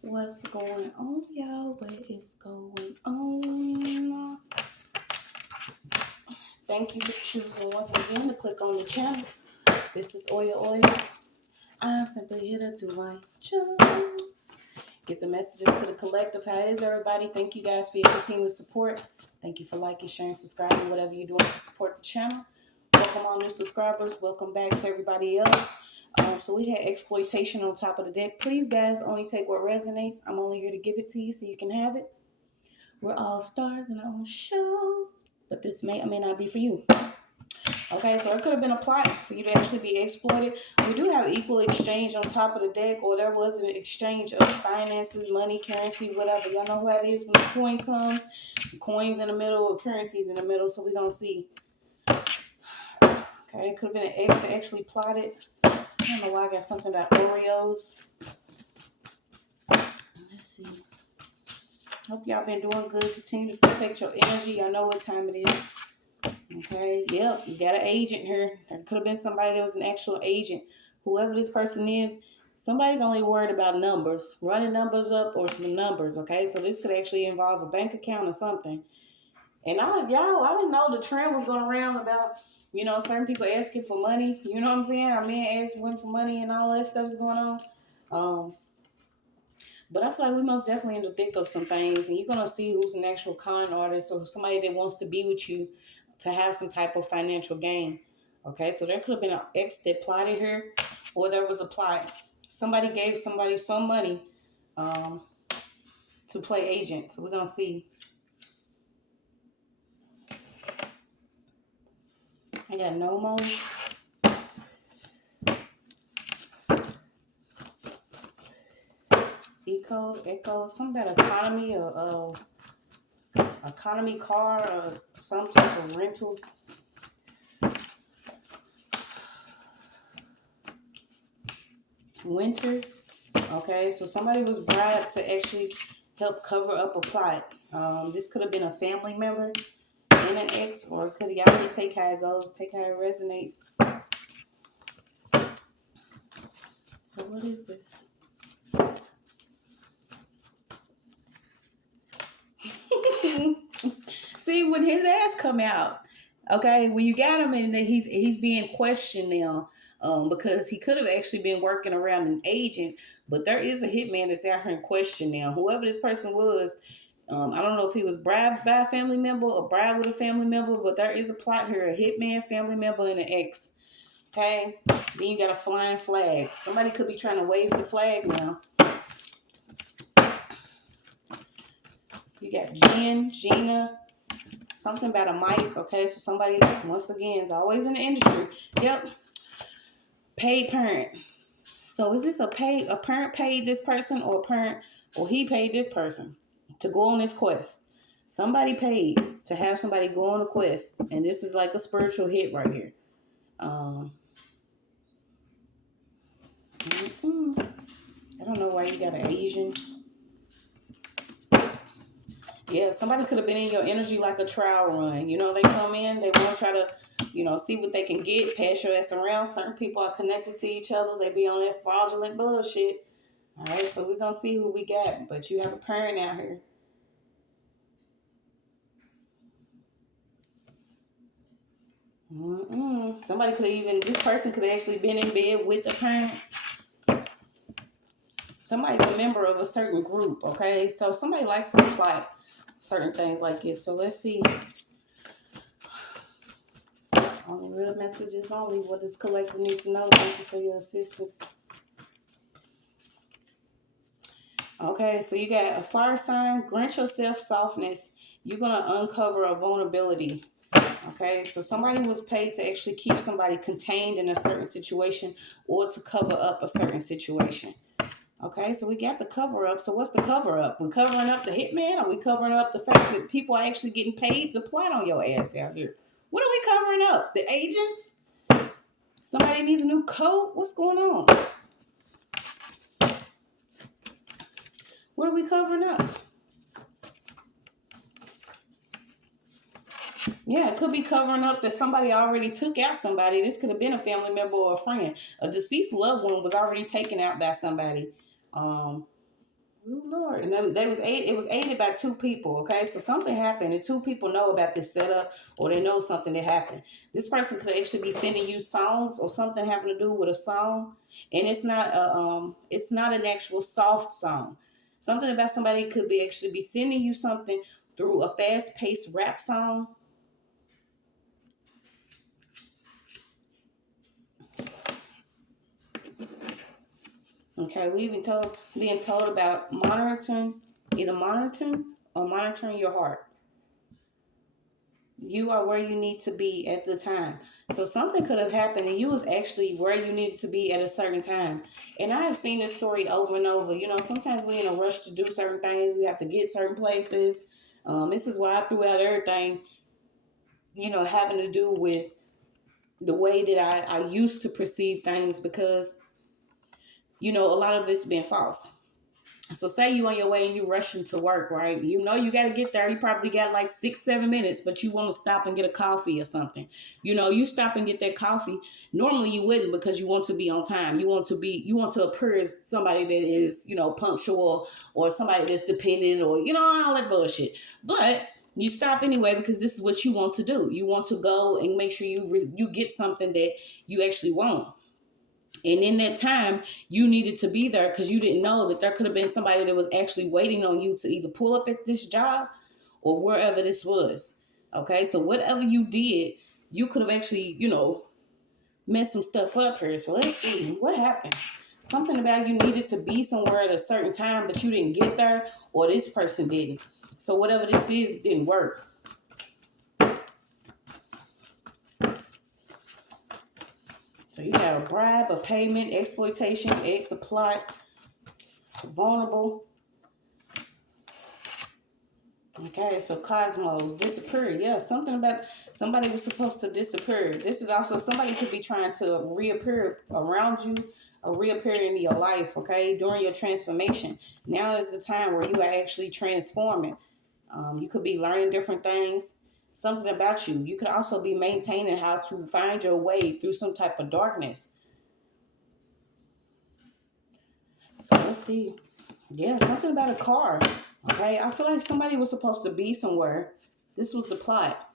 What's going on, y'all? What is going on? Thank you for choosing once again to click on the channel. This is OYAOY. I am simply here to do my job. Get the messages to the collective. How is everybody? Thank you guys for your continued support. Thank you for liking, sharing, subscribing, whatever you're doing to support the channel. Welcome all new subscribers. Welcome back to everybody else. So we had exploitation on top of the deck. Please, guys, only take what resonates. I'm only here to give it to you so you can have it. We're all stars in our own show, but this may or may not be for you. Okay, so it could have been a plot for you to actually be exploited. We do have equal exchange on top of the deck, or there was an exchange of finances, money, currency, whatever. Y'all know who that is when the coin comes. The coin's in the middle or currency's in the middle, so we're going to see. Okay, it could have been an ex that actually plotted. I don't know why I got something about Oreos. Let's see. Hope y'all been doing good. Continue to protect your energy. I know what time it is. Okay, yep, you got an agent here. There could have been somebody that was an actual agent. Whoever this person is, somebody's only worried about numbers, running numbers up or some numbers, okay? So this could actually involve a bank account or something. And I didn't know the trend was going around about, certain people asking for money. You know what I'm saying? Our men asking women for money and all that stuff's going on. But I feel like we most definitely in the thick of some things, and you're going to see who's an actual con artist or somebody that wants to be with you to have some type of financial gain. Okay, so there could have been an ex that plotted here, or there was a plot. Somebody gave somebody some money to play agent. So we're going to see. I got no more. Echo, something about economy or economy car or some type of rental. Winter. Okay, so somebody was bribed to actually help cover up a plot. This could have been a family member and an ex, or could y'all really take how it goes, take how it resonates. So what is this? See, when his ass come out, okay, when you got him and he's being questioned now, because he could have actually been working around an agent, but there is a hitman that's out here in question now. Whoever this person was, I don't know if he was bribed by a family member or bribed with a family member, but there is a plot here: a hitman, family member, and an ex. Okay, then you got a flying flag. Somebody could be trying to wave the flag now. You got Gina, something about a mic. Okay, so somebody, once again, is always in the industry. Yep. Paid parent. So is this a parent paid this person, or a parent, or he paid this person to go on this quest? Somebody paid to have somebody go on a quest, and this is like a spiritual hit right here. I don't know why you got an Asian. Yeah, somebody could have been in your energy like a trial run. They come in, they want to try to, see what they can get, pass your ass around. Certain people are connected to each other. They be on that fraudulent bullshit. All right, so we're going to see who we got. But you have a parent out here. Somebody could have this person could have actually been in bed with the parent. Somebody's a member of a certain group, okay? So somebody likes to apply certain things like this. So let's see. Only real messages only. What does collective need to know? Thank you for your assistance. Okay, so you got a fire sign. Grant yourself softness. You're going to uncover a vulnerability. Okay, so somebody was paid to actually keep somebody contained in a certain situation or to cover up a certain situation. Okay, so we got the cover up. So what's the cover up? We're covering up the hitman, or we covering up the fact that people are actually getting paid to plot on your ass out here? What are we covering up? The agents? Somebody needs a new coat? What's going on? What are we covering up? Yeah, it could be covering up that somebody already took out somebody. This could have been a family member or a friend. A deceased loved one was already taken out by somebody. Ooh, Lord. And it was aided by two people, okay? So something happened and two people know about this setup or they know something that happened. This person could actually be sending you songs or something having to do with a song. And it's not an actual soft song. Something about somebody could be actually be sending you something through a fast-paced rap song. Okay, we even being told about either monitoring or monitoring your heart. You are where you need to be at the time. So something could have happened and you was actually where you needed to be at a certain time. And I have seen this story over and over. You know, sometimes we're in a rush to do certain things. We have to get certain places. This is why I threw out everything, you know, having to do with the way that I used to perceive things because, you know, a lot of it's been false. So say you on your way and you rushing to work, right? You know you got to get there. You probably got like 6-7 minutes, but you want to stop and get a coffee or something. You know, you stop and get that coffee. Normally you wouldn't because you want to be on time. You want to appear as somebody that is, you know, punctual or somebody that's dependent or, you know, all that bullshit. But you stop anyway because this is what you want to do. You want to go and make sure you get something that you actually want. And in that time, you needed to be there because you didn't know that there could have been somebody that was actually waiting on you to either pull up at this job or wherever this was. Okay, so whatever you did, you could have actually, you know, messed some stuff up here. So let's see what happened. Something about you needed to be somewhere at a certain time, but you didn't get there, or this person didn't. So whatever this is, didn't work. So you got a bribe, a payment, exploitation, a plot, vulnerable. Okay, so cosmos, disappeared. Yeah, something about somebody was supposed to disappear. This is also somebody could be trying to reappear around you or reappear in your life, okay, during your transformation. Now is the time where you are actually transforming. You could be learning different things, something about you. You could also be maintaining how to find your way through some type of darkness. So let's see. Yeah, something about a car. Okay, I feel like somebody was supposed to be somewhere. This was the plot,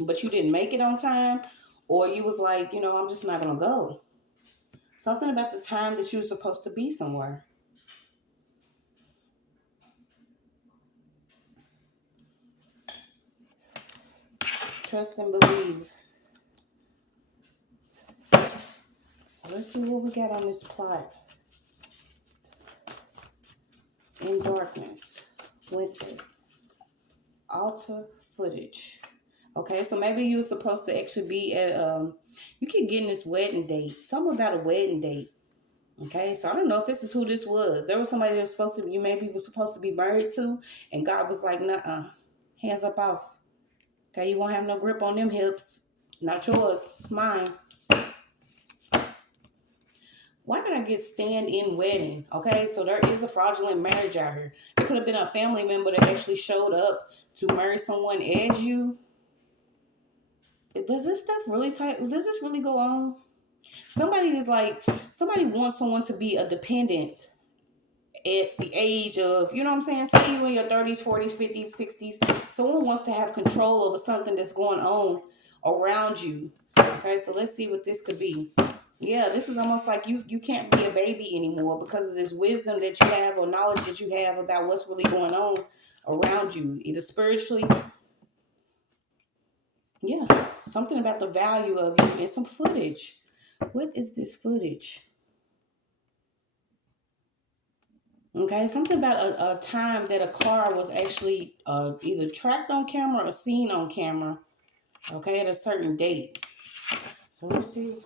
but you didn't make it on time, or you was like, you know, I'm just not gonna go. Something about the time that you were supposed to be somewhere. Trust and believe. So let's see what we got on this plot. In darkness, winter, altar footage. Okay, so maybe you were supposed to actually be at you keep getting this wedding date. Something about a wedding date. Okay, so I don't know if this is who this was. There was somebody that was supposed to, you maybe was supposed to be married to, and God was like, "Nuh-uh, hands up off. Okay, you won't have no grip on them hips. Not yours, it's mine." Why did I get stand-in wedding? Okay, so there is a fraudulent marriage out here. It could have been a family member that actually showed up to marry someone as you. Does this stuff really does this really go on? Somebody wants someone to be a dependent at the age of, you know what I'm saying? Say you in your 30s, 40s, 50s, 60s. Someone wants to have control over something that's going on around you. Okay, so let's see what this could be. Yeah, this is almost like you can't be a baby anymore because of this wisdom that you have or knowledge that you have about what's really going on around you, either spiritually. Yeah, something about the value of you and some footage. What is this footage? Okay, something about a time that a car was actually either tracked on camera or seen on camera, okay, at a certain date. So let's see.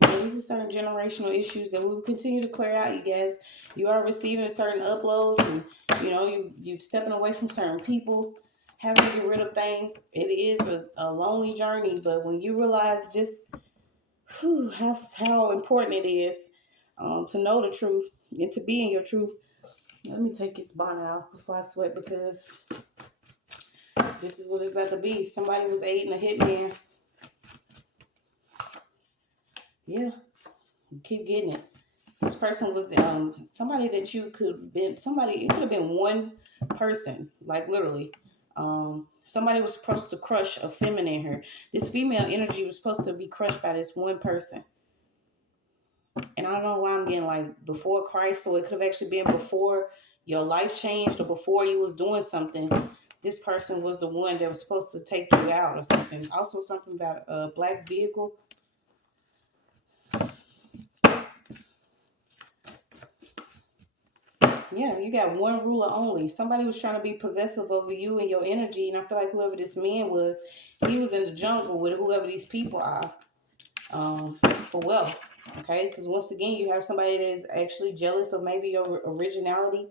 Yeah, these are certain generational issues that we will continue to clear out, you guys. You are receiving certain uploads and, you know, you stepping away from certain people, having to get rid of things. It is a lonely journey, but when you realize just how important it is to know the truth and to be in your truth. Let me take this bonnet off before I sweat because this is what it's about to be. Somebody was aiding a hitman. Yeah, you keep getting it. This person was somebody that you could have been, somebody, it could have been one person, like literally. Somebody was supposed to crush a feminine her. This female energy was supposed to be crushed by this one person. And I don't know why I'm getting like before Christ, so it could have actually been before your life changed or before you was doing something. This person was the one that was supposed to take you out or something. Also something about a black vehicle. Yeah, you got one ruler only. Somebody was trying to be possessive over you and your energy. And I feel like whoever this man was, he was in the jungle with whoever these people are for wealth. Okay, because once again, you have somebody that is actually jealous of maybe your originality.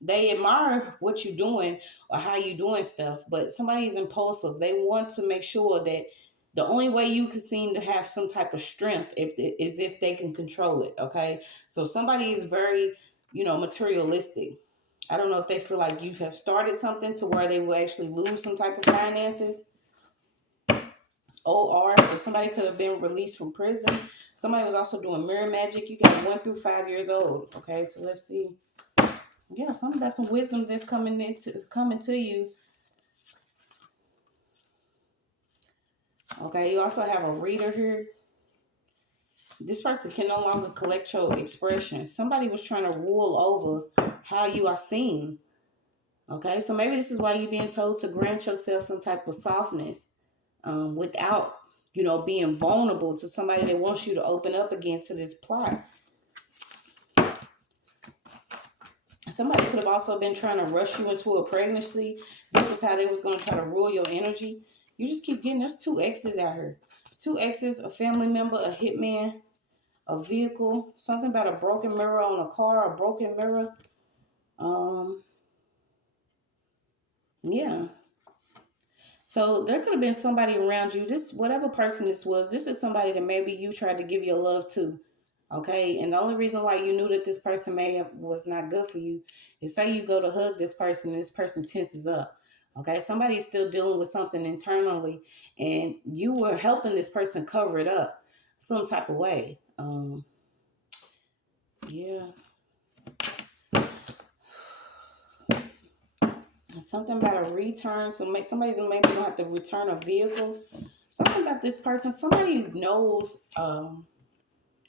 They admire what you're doing or how you're doing stuff, but somebody's impulsive. They want to make sure that the only way you can seem to have some type of strength is if they can control it. Okay, so somebody is very, materialistic. I don't know if they feel like you have started something to where they will actually lose some type of finances. OR, so somebody could have been released from prison. Somebody was also doing mirror magic. You got 1 through 5 years old. Okay, so let's see. Yeah, something about some wisdom that's coming to you. Okay, you also have a reader here. This person can no longer collect your expression. Somebody was trying to rule over how you are seen. Okay, so maybe this is why you're being told to grant yourself some type of softness without, being vulnerable to somebody that wants you to open up again to this plot. Somebody could have also been trying to rush you into a pregnancy. This was how they was going to try to rule your energy. You just keep getting, there's 2 exes out here. There's 2 exes, a family member, a hitman, a vehicle, something about a broken mirror on a car, a broken mirror. Yeah. So there could have been somebody around you. This, whatever person this was, this is somebody that maybe you tried to give your love to. Okay. And the only reason why you knew that this person was not good for you is say you go to hug this person and this person tenses up. Okay. Somebody's still dealing with something internally and you were helping this person cover it up some type of way. Yeah. Something about a return. So somebody's maybe gonna have to return a vehicle. Something about this person. Somebody knows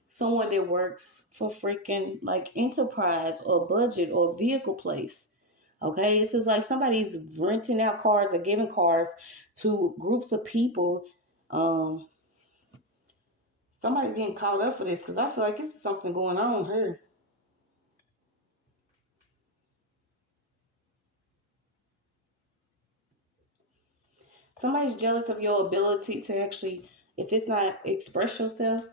someone that works for freaking like enterprise or budget or vehicle place. Okay, this is like somebody's renting out cars or giving cars to groups of people. Somebody's getting caught up for this because I feel like this is something going on here. Somebody's jealous of your ability to actually, if it's not express yourself,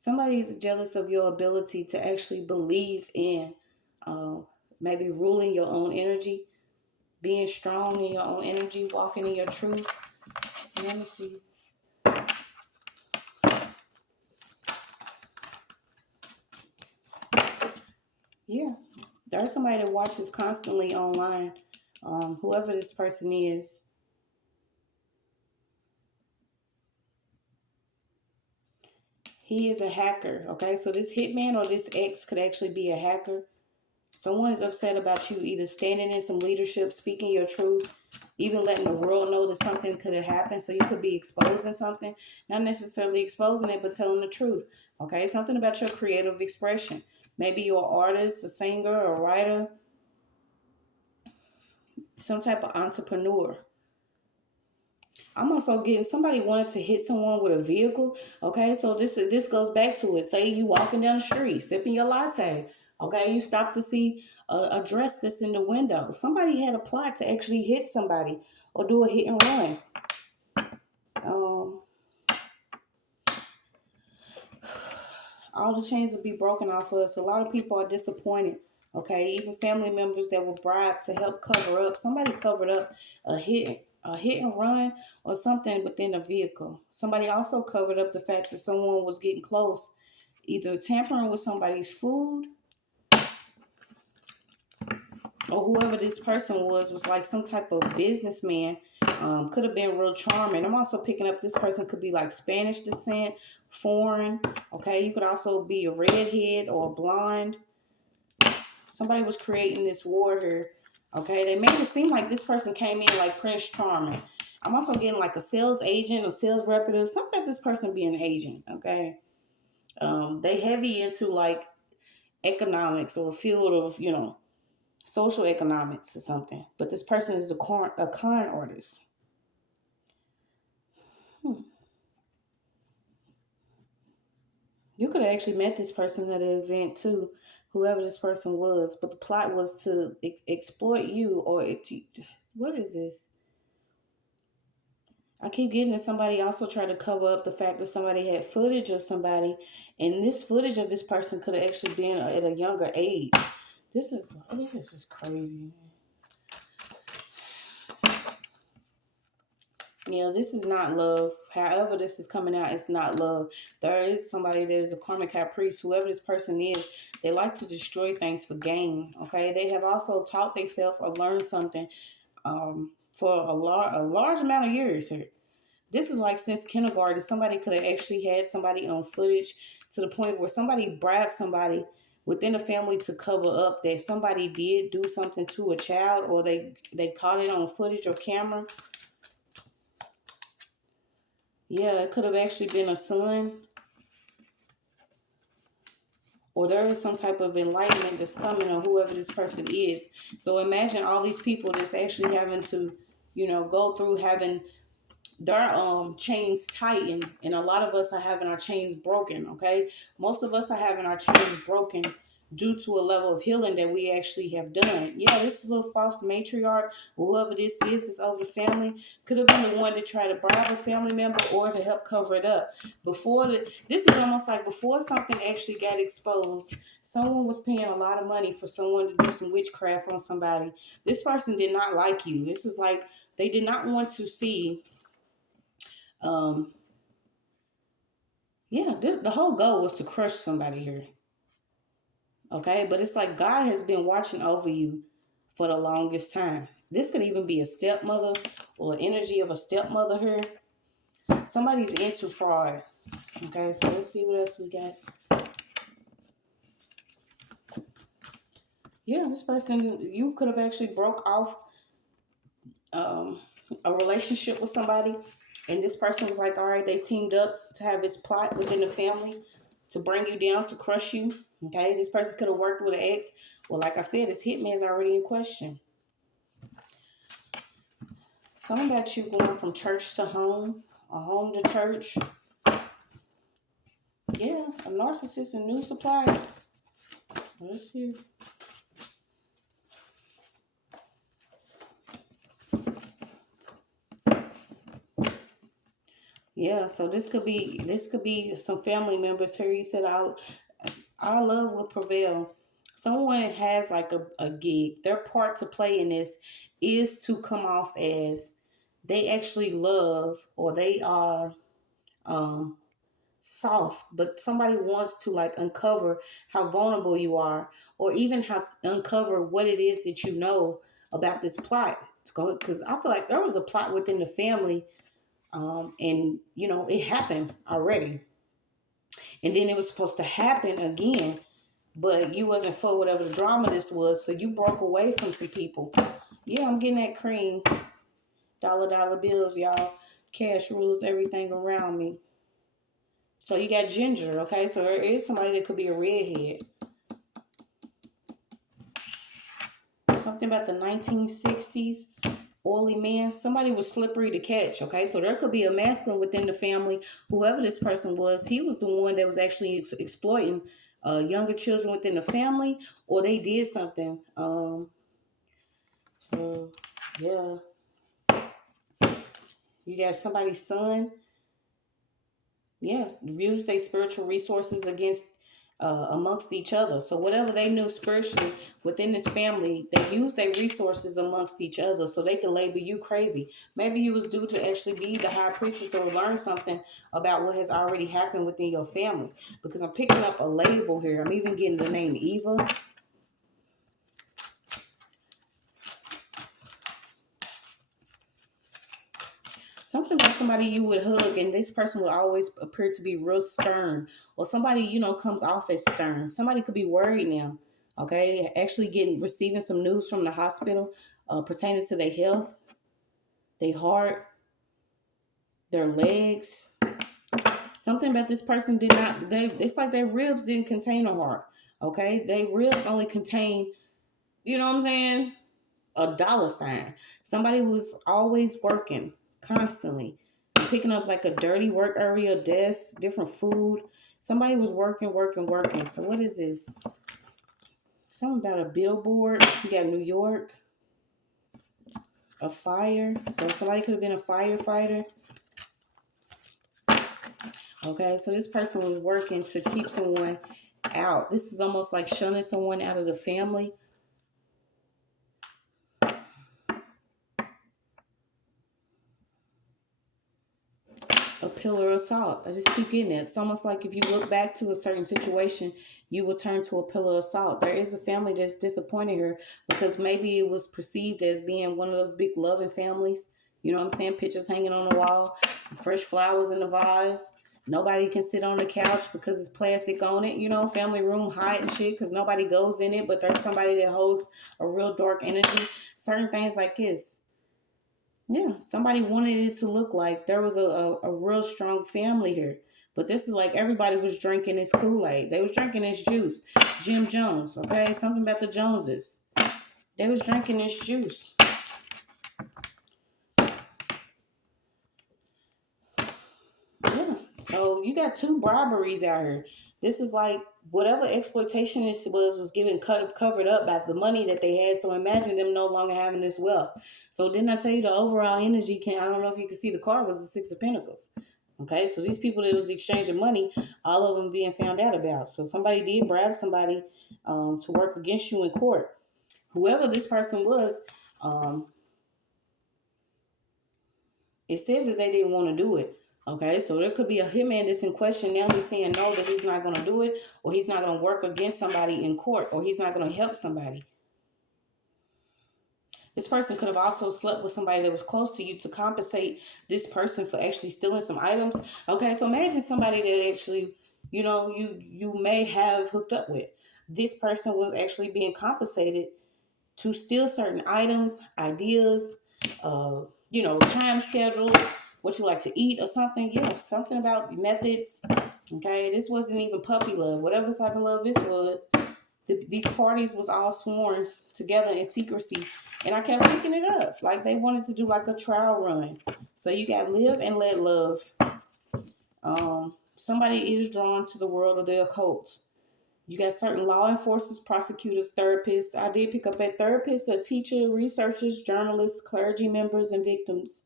somebody's jealous of your ability to actually believe in maybe ruling your own energy, being strong in your own energy, walking in your truth. Let me see. Yeah, there's somebody that watches constantly online. Whoever this person is. He is a hacker. Okay, so this hitman or this ex could actually be a hacker. Someone is upset about you either standing in some leadership, speaking your truth, even letting the world know that something could have happened. So you could be exposing something, not necessarily exposing it, but telling the truth. Okay, something about your creative expression. Maybe you're an artist, a singer, a writer, some type of entrepreneur. I'm also getting somebody wanted to hit someone with a vehicle. Okay, so this goes back to it. Say you walking down the street, sipping your latte. Okay, you stop to see a dress that's in the window. Somebody had a plot to actually hit somebody or do a hit and run. All the chains will be broken off of us. A lot of people are disappointed. Okay, even family members that were bribed to help cover up. Somebody covered up a hit and run or something within a vehicle. Somebody also covered up the fact that someone was getting close, either tampering with somebody's food or whoever this person was like some type of businessman Could have been real charming. I'm also picking up this person could be like Spanish descent, foreign. Okay, you could also be a redhead or a blonde. Somebody was creating this war here. Okay, they made it seem like this person came in like Prince Charming. I'm also getting like a sales agent, a sales representative, something about this person being an agent. Okay, they heavy into like economics or a field of, you know, social economics or something. But this person is a con artist. You could have actually met this person at an event too, whoever this person was. But the plot was to exploit you or what is this? I keep getting that somebody also tried to cover up the fact that somebody had footage of somebody, and this footage of this person could have actually been at a younger age. This is just crazy. Yeah, this is not love. However this is coming out, it's not love. There is somebody that is a karmic caprice. Whoever this person is, they like to destroy things for gain. Okay, they have also taught themselves or learned something for a large amount of years here. This is like since kindergarten. Somebody could have actually had somebody on footage to the point where somebody bribed somebody within the family to cover up that somebody did do something to a child, or they caught it on footage or camera. Yeah, it could have actually been a son, or there is some type of enlightenment that's coming on whoever this person is. So imagine all these people that's actually having to, you know, go through having their chains tightened, and a lot of us are having our chains broken. Okay, most of us are having our chains broken due to a level of healing that we actually have done. Yeah, this little false matriarch, whoever this is that's over the family, could have been the one to try to bribe a family member or to help cover it up. This is almost like before something actually got exposed, someone was paying a lot of money for someone to do some witchcraft on somebody. This person did not like you. This is like they did not want to see the whole goal was to crush somebody here. Okay, but it's like God has been watching over you for the longest time. This could even be a stepmother or energy of a stepmother here. Somebody's into fraud. Okay, so let's see what else we got. Yeah, this person, you could have actually broke off a relationship with somebody, and this person was like, all right, they teamed up to have this plot within the family to bring you down, to crush you. Okay, this person could have worked with an ex. Well, like I said, this hitman is already in question. Something about you going from church to home, or home to church. Yeah, a narcissist and new supply. Let's see. Yeah, so this could be some family members here. You said our love will prevail. Someone has like a gig. Their part to play in this is to come off as they actually love, or they are soft, but somebody wants to like uncover how vulnerable you are, or even uncover what it is that you know about this plot. Because I feel like there was a plot within the family, and you know it happened already, and then it was supposed to happen again, but you wasn't for whatever the drama this was, so you broke away from some people. Yeah, I'm getting that cream. Dollar bills, y'all. Cash rules everything around me. So you got ginger, okay? So there is somebody that could be a redhead. Something about the 1960s, oily man. Somebody was slippery to catch, okay? So there could be a masculine within the family. Whoever this person was, he was the one that was actually exploiting younger children within the family, or they did something. So, yeah. You got somebody's son. Yeah, use their spiritual resources against amongst each other. So whatever they knew spiritually within this family, they use their resources amongst each other so they can label you crazy. Maybe you was due to actually be the high priestess or learn something about what has already happened within your family. Because I'm picking up a label here. I'm even getting the name Eva. Something about somebody you would hug, and this person would always appear to be real stern, or somebody, you know, comes off as stern. Somebody could be worried now, okay? Actually receiving some news from the hospital pertaining to their health, their heart, their legs. Something about this person did not, it's like their ribs didn't contain a heart, okay? Their ribs only contain, you know what I'm saying, a dollar sign. Somebody was always working, constantly, picking up like a dirty work area, desk, different food. Somebody was working, working, working. So what is this? Something about a billboard. You got New York, a fire. So somebody could have been a firefighter. Okay, so this person was working to keep someone out. This is almost like shunning someone out of the family. A pillar of salt. I just keep getting it. It's almost like if you look back to a certain situation, you will turn to a pillar of salt. There is a family that's disappointed her because maybe it was perceived as being one of those big loving families. You know what I'm saying? Pictures hanging on the wall, fresh flowers in the vase. Nobody can sit on the couch because it's plastic on it. You know, family room hot and shit because nobody goes in it. But there's somebody that holds a real dark energy. Certain things like this. Yeah, somebody wanted it to look like there was a real strong family here. But this is like everybody was drinking this Kool-Aid. They was drinking this juice. Jim Jones, okay? Something about the Joneses. They was drinking this juice. Yeah. So you got two briberies out here. This is like whatever exploitation this was given covered up by the money that they had. So imagine them no longer having this wealth. So didn't I tell you the overall energy I don't know if you can see the card was the Six of Pentacles. Okay, so these people that was exchanging money, all of them being found out about. So somebody did bribe somebody to work against you in court. Whoever this person was, it says that they didn't want to do it. Okay, so there could be a hitman that's in question now. He's saying no, that he's not going to do it, or he's not going to work against somebody in court, or he's not going to help somebody. This person could have also slept with somebody that was close to you to compensate this person for actually stealing some items. Okay, so imagine somebody that actually, you know, you may have hooked up with. This person was actually being compensated to steal certain items, ideas, you know, time schedules, what you like to eat or something. Yeah, something about methods. Okay, this wasn't even puppy love. Whatever type of love this was, these parties was all sworn together in secrecy. And I kept picking it up. Like they wanted to do like a trial run. So you got live and let love. Somebody is drawn to the world of the occult. You got certain law enforcers, prosecutors, therapists. I did pick up at therapists, a teacher, researchers, journalists, clergy members, and victims.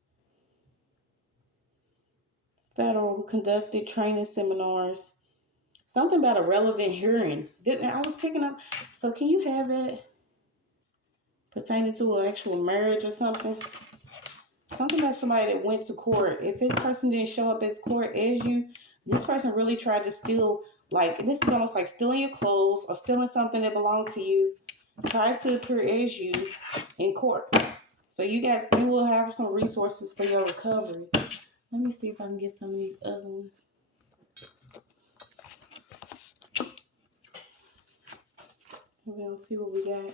Federal who conducted training seminars. Something about a relevant hearing. I was picking up. So can you have it pertaining to an actual marriage or something? Something about somebody that went to court. If this person didn't show up as court as you, this person really tried to steal. Like this is almost like stealing your clothes or stealing something that belonged to you. Try to appear as you in court. So you will have some resources for your recovery. Let me see if I can get some of these other ones. We'll see what we got.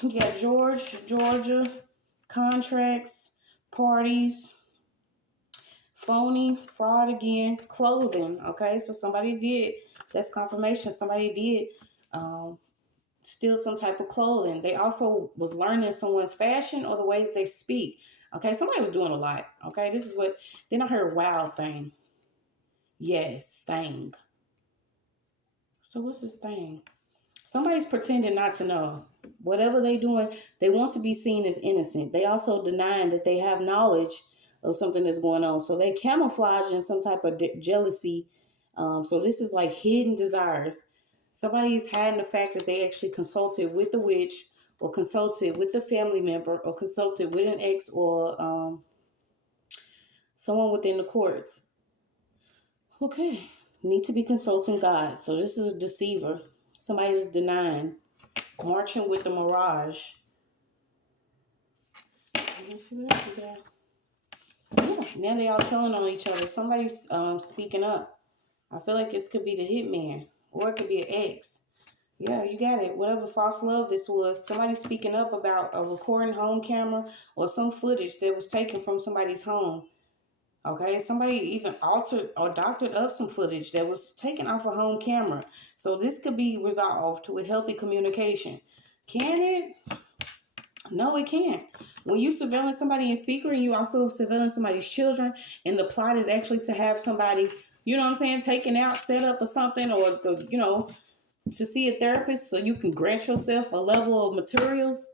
Yeah, Georgia, contracts, parties, phony, fraud again, clothing. Okay, so somebody did, that's confirmation, somebody did steal some type of clothing. They also was learning someone's fashion or the way that they speak. Okay, somebody was doing a lot. Okay, this is what, then I heard wow thing. Yes, thing. So what's this thing? Somebody's pretending not to know. Whatever they doing, they want to be seen as innocent. They also denying that they have knowledge of something that's going on. So they camouflage in some type of jealousy. So this is like hidden desires. Somebody is hiding the fact that they actually consulted with the witch or consulted with the family member or consulted with an ex or someone within the courts. Okay. Need to be consulting God. So this is a deceiver. Somebody is denying. Marching with the mirage. Let's see what else we got. Yeah, now they all telling on each other. Somebody's speaking up. I feel like this could be the hitman, or it could be an ex. Yeah, you got it. Whatever false love this was, somebody speaking up about a recording home camera or some footage that was taken from somebody's home. Okay, somebody even altered or doctored up some footage that was taken off a home camera. So this could be resolved with healthy communication. Can it? No, it can't. When you surveillance somebody in secret, you also surveillance somebody's children, and the plot is actually to have somebody, you know what I'm saying, taken out, set up or something, or to see a therapist so you can grant yourself a level of materials.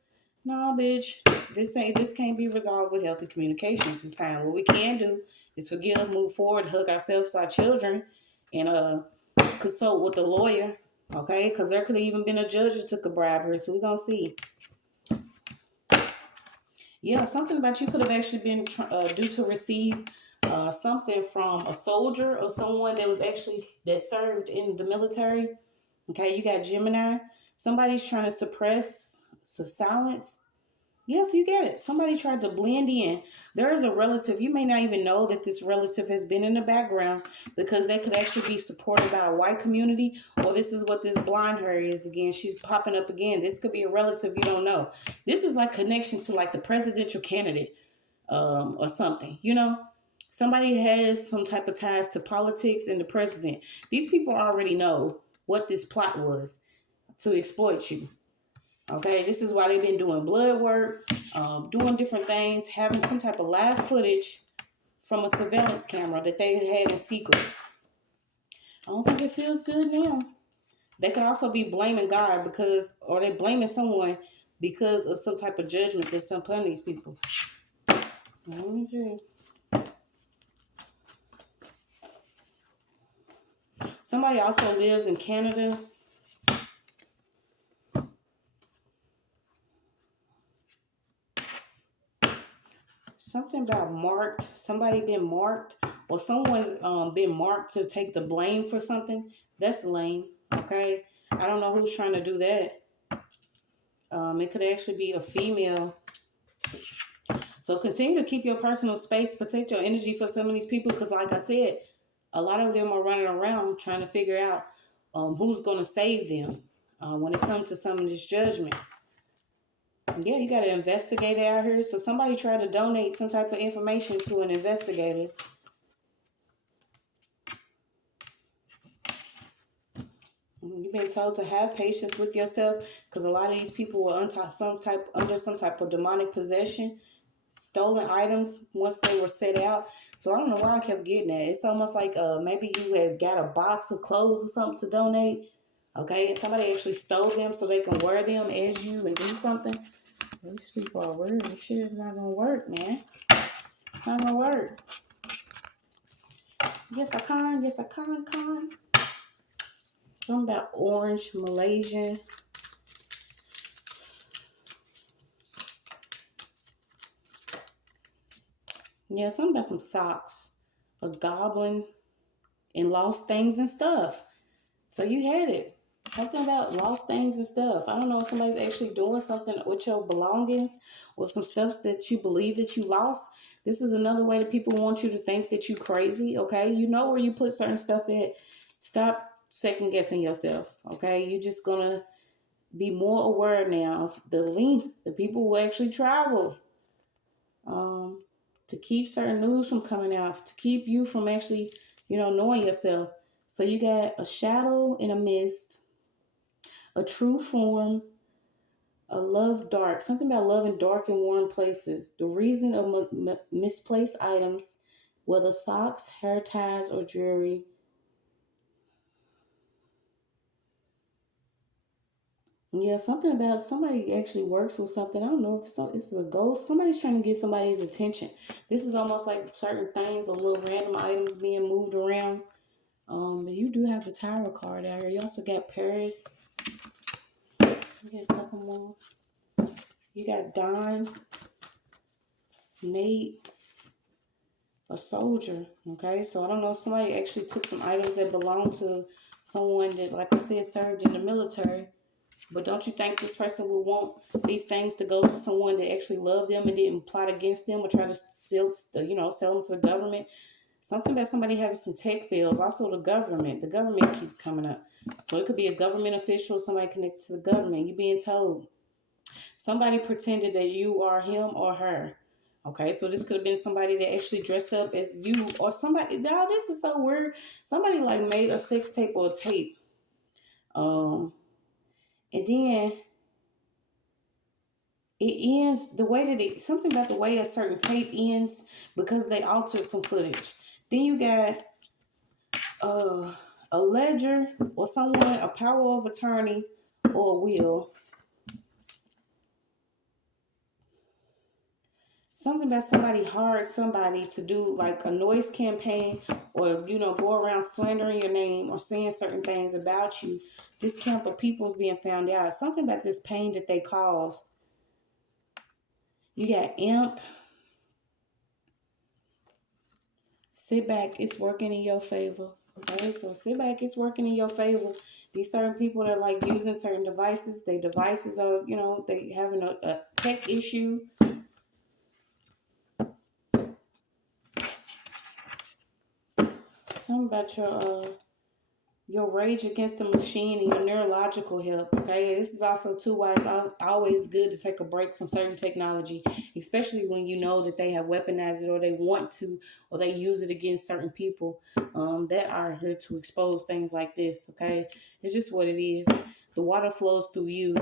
No, bitch, this can't be resolved with healthy communication at this time. What we can do is forgive, move forward, hug ourselves, our children, and consult with the lawyer. Okay, because there could have even been a judge that took a bribe here, so we're gonna see. Yeah, something about you could have actually been due to receive something from a soldier or someone that served in the military. Okay, you got Gemini. Somebody's trying to suppress, silence. Yes, you get it. Somebody tried to blend in. There is a relative. You may not even know that this relative has been in the background because they could actually be supported by a white community. Or this is what this blonde hair is again. She's popping up again. This could be a relative you don't know. This is like connection to like the presidential candidate or something. Somebody has some type of ties to politics and the president. These people already know what this plot was to exploit you. Okay, this is why they've been doing blood work, doing different things, having some type of live footage from a surveillance camera that they had in secret. I don't think it feels good now. They could also be blaming God or they blaming someone because of some type of judgment that's upon these people. Let me see. Somebody also lives in Canada. Something about marked. Somebody been marked, or someone's been marked to take the blame for something. That's lame. Okay, I don't know who's trying to do that. It could actually be a female. So continue to keep your personal space, protect your energy for some of these people, because like I said, a lot of them are running around trying to figure out who's going to save them when it comes to some of this judgment. Yeah, you got to investigate it out here. So somebody tried to donate some type of information to an investigator. You've been told to have patience with yourself because a lot of these people were under some type of demonic possession, stolen items once they were set out. So I don't know why I kept getting that. It's almost like maybe you have got a box of clothes or something to donate. Okay, and somebody actually stole them so they can wear them as you and do something. These people are weird. This shit is not gonna work, man. It's not gonna work. Yes, I can. Yes, I can. Something about orange, Malaysian. Yeah, something about some socks. A goblin and lost things and stuff. So you had it. Something about lost things and stuff. I don't know if somebody's actually doing something with your belongings or some stuff that you believe that you lost. This is another way that people want you to think that you crazy, okay? You know where you put certain stuff at. Stop second guessing yourself, okay? You're just going to be more aware now of the length that people will actually travel to keep certain news from coming out, to keep you from actually, knowing yourself. So you got a shadow in a mist, a true form, a love dark, something about love in dark and warm places, the reason of misplaced items, whether socks, hair ties, or jewelry. Yeah, something about somebody actually works with something. I don't know if this is a ghost. Somebody's trying to get somebody's attention. This is almost like certain things or little random items being moved around. But you do have the Tower card out here. You also got Paris. You got a couple more. You got Don, Nate, a soldier. Okay, so I don't know if somebody actually took some items that belonged to someone that, like I said, served in the military. But don't you think this person would want these things to go to someone that actually loved them and didn't plot against them or try to still, sell them to the government? Something about somebody having some tech fields. Also, the government. The government keeps coming up. So it could be a government official, somebody connected to the government. You being told. Somebody pretended that you are him or her. Okay, so this could have been somebody that actually dressed up as you or somebody. Now, this is so weird. Somebody like made a sex tape or a tape. And then it ends the way that something about the way a certain tape ends because they altered some footage. Then you got a ledger or someone, a power of attorney or a will. Something about somebody hired somebody to do like a noise campaign or, go around slandering your name or saying certain things about you. This camp of people is being found out. Something about this pain that they caused. You got imp. Sit back, it's working in your favor. Okay, so sit back, it's working in your favor. These certain people that are like using certain devices, they devices are, they having a tech issue. Something about your rage against the machine and your neurological help. Okay, this is also too why it's always good to take a break from certain technology, especially when you know that they have weaponized it or they want to, or they use it against certain people that are here to expose things like this. Okay, it's just what it is. The water flows through you.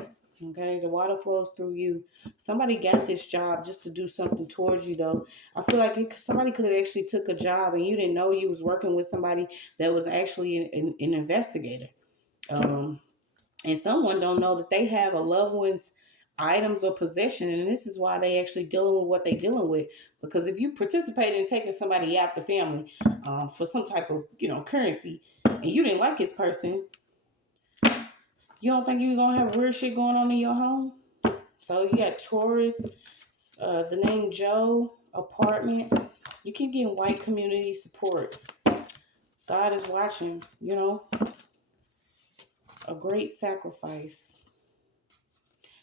Okay, the water flows through you. Somebody got this job just to do something towards you, though. I feel like somebody could have actually took a job and you didn't know you was working with somebody that was actually an investigator. And someone don't know that they have a loved one's items or possession, and this is why they actually dealing with what they dealing with. Because if you participate in taking somebody out the family for some type of currency, and you didn't like this person, you don't think you're gonna have weird shit going on in your home? So you got Taurus, the name Joe, apartment. You keep getting white community support. God is watching, a great sacrifice.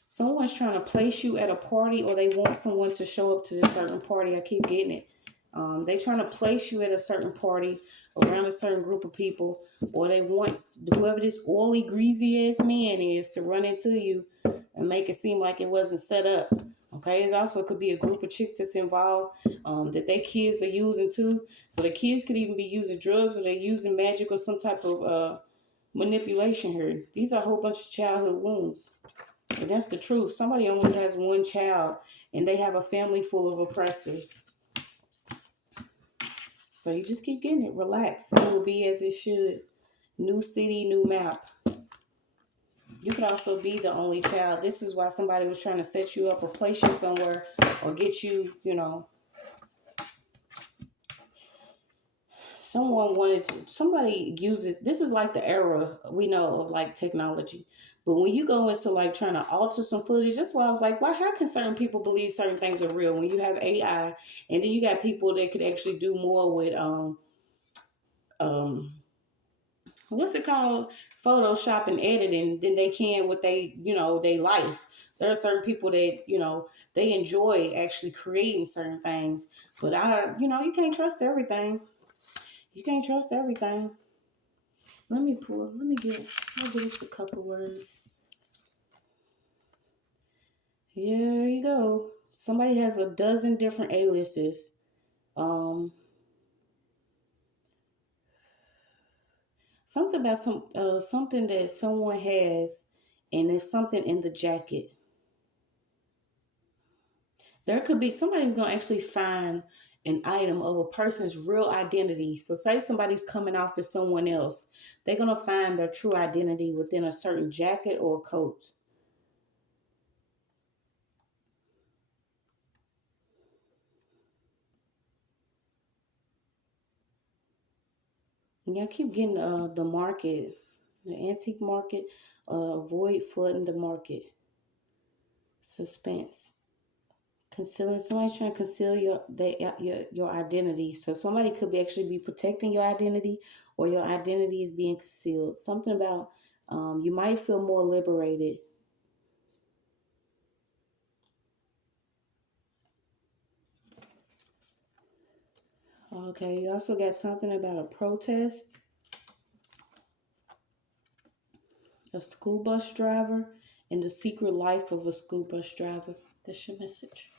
Someone's trying to place you at a party or they want someone to show up to this certain party. I keep getting it. They trying to place you at a certain party around a certain group of people, or they want whoever this oily, greasy ass man is to run into you and make it seem like it wasn't set up. Okay, it also could be a group of chicks that's involved that their kids are using too. So the kids could even be using drugs or they're using magic or some type of manipulation here. These are a whole bunch of childhood wounds. And that's the truth. Somebody only has one child and they have a family full of oppressors. So you just keep getting it. Relax. It will be as it should. New city, new map. You could also be the only child. This is why somebody was trying to set you up or place you somewhere or get you, somebody uses, this is like the era we know of like technology. But when you go into like trying to alter some footage, that's why I was like, why, how can certain people believe certain things are real when you have AI and then you got people that could actually do more with, what's it called? Photoshop and editing than they can with they life. There are certain people that, they enjoy actually creating certain things, but you can't trust everything. You can't trust everything. Let me get, I'll get us a couple words. Here you go. Somebody has a dozen different aliases. Something about something that someone has, and there's something in the jacket. There could be somebody's gonna actually find an item of a person's real identity. So say somebody's coming off as someone else, they're gonna find their true identity within a certain jacket or coat. Yeah, I keep getting the market, the antique market, avoid flooding the market. Suspense. Concealing, somebody's trying to conceal your identity. So somebody could actually be protecting your identity, or your identity is being concealed. Something about you might feel more liberated Okay, you also got something about a protest, a school bus driver, and the secret life of a school bus driver. That's your message.